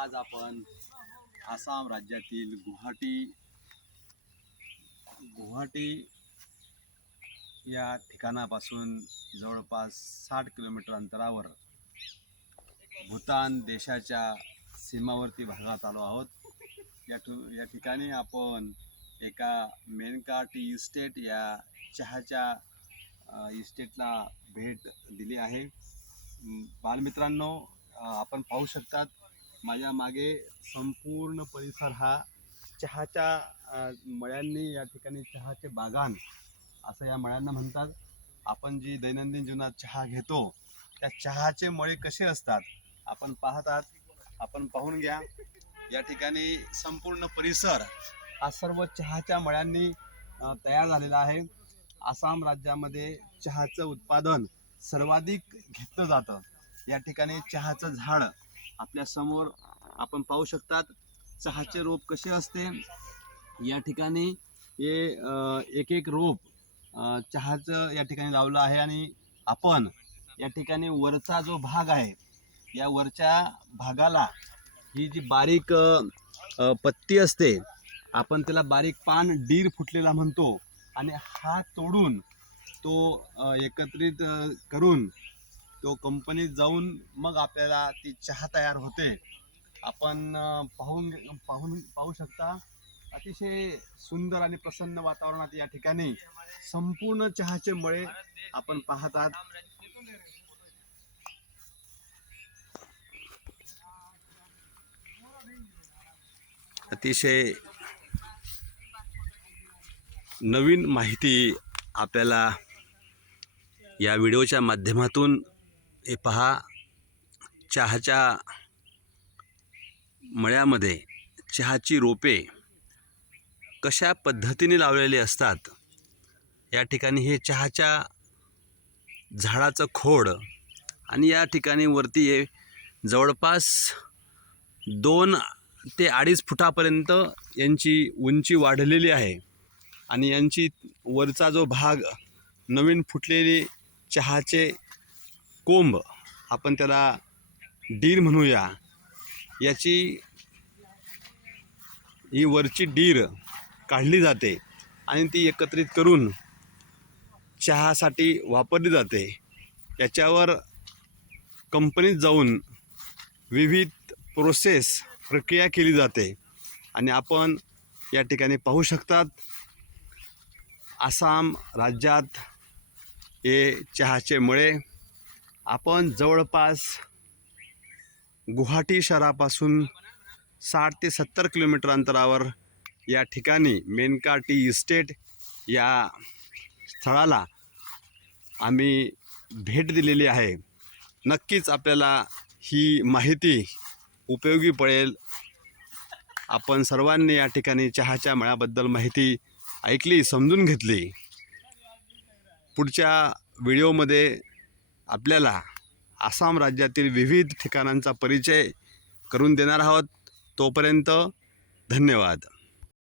आज आपण आसाम राज्यातील गुवाहाटी या ठिकाणापासून जवळपास 60 किलोमीटर अंतरावर भूतान देशाच्या सीमावर्ती भागात आलो आहोत। या ठिकाणी आपण एका मेनका टी इस्टेट या चहाच्या इस्टेटला भेट दिली आहे। बालमित्रांनो, आपण पाहू शकतात माझ्या मागे संपूर्ण परिसर हा चहाच्या मळ्यांनी, या ठिकाणी चहाचे बागान असं या मळ्यांना म्हणतात। आपण जी दैनंदिन जीवनात चहा घेतो त्या चहाचे मळे कसे असतात आपण पाहतात, आपण पाहून घ्या। या ठिकाणी संपूर्ण परिसर हा सर्व चहाच्या मळ्यांनी तयार झालेला आहे। आसाम राज्यामध्ये चहाचं उत्पादन सर्वाधिक घेतलं जातं। या ठिकाणी चहाचं झाड आपल्या समोर आपण पाहू शकतात। चहाचे रोप कसे असते, या ठिकाणी हे एक एक रोप चहाचं या ठिकाणी लावलं आहे। आणि आपण या ठिकाणी वरचा जो भाग आहे, या वरच्या भागाला ही जी बारीक पत्ती असते, आपण त्याला बारीक पान डीर फुटलेला म्हणतो। आणि हा तोडून तो एकत्रित करून तो कंपनीत जाऊन मग आपल्याला ती चहा तयार होते। आपण पाहू शकता, अतिशय सुंदर आणि प्रसन्न वातावरणात या ठिकाणी संपूर्ण चहाचे मळे आपण पाहतात। अतिशय नवीन माहिती आपल्याला या व्हिडिओच्या माध्यमातून हे पहा। चहाच्या मळ्यामध्ये चहाची रोपे कशा पद्धतीने लावलेली असतात। या ठिकाणी हे चहाच्या झाडाचं खोड, आणि या ठिकाणी वरती हे जवळपास 2 ते 2.5 फुटापर्यंत यांची उंची वाढलेली आहे। आणि यांची वरचा जो भाग नवीन फुटलेली चहाचे कोंब, आपण त्याला डीर म्हणूया, याची ही वरची डीर काढली जाते आणि ती एकत्रित करून चहासाठी वापरली जाते। याच्यावर कंपनीत जाऊन विविध प्रक्रिया केली जाते। आणि आपण या ठिकाणी पाहू शकतात, आसाम राज्यात हे चहाचे मळे आपण जवळपास गुवाहाटी शहरापासून 60 ते 70 किलोमीटर अंतरावर या ठिकाणी मेनका टी इस्टेट या स्थळाला आम्ही भेट दिलेली आहे। नक्कीच आपल्याला ही माहिती उपयोगी पडेल। आपण सर्वांनी या ठिकाणी चहाच्या मळ्याबद्दल माहिती ऐकली, समजून घेतली। पुढच्या व्हिडिओमध्ये आपल्याला आसाम राज्यातील विविध ठिकाणांचा परिचय करून देणार आहोत। तोपर्यंत धन्यवाद।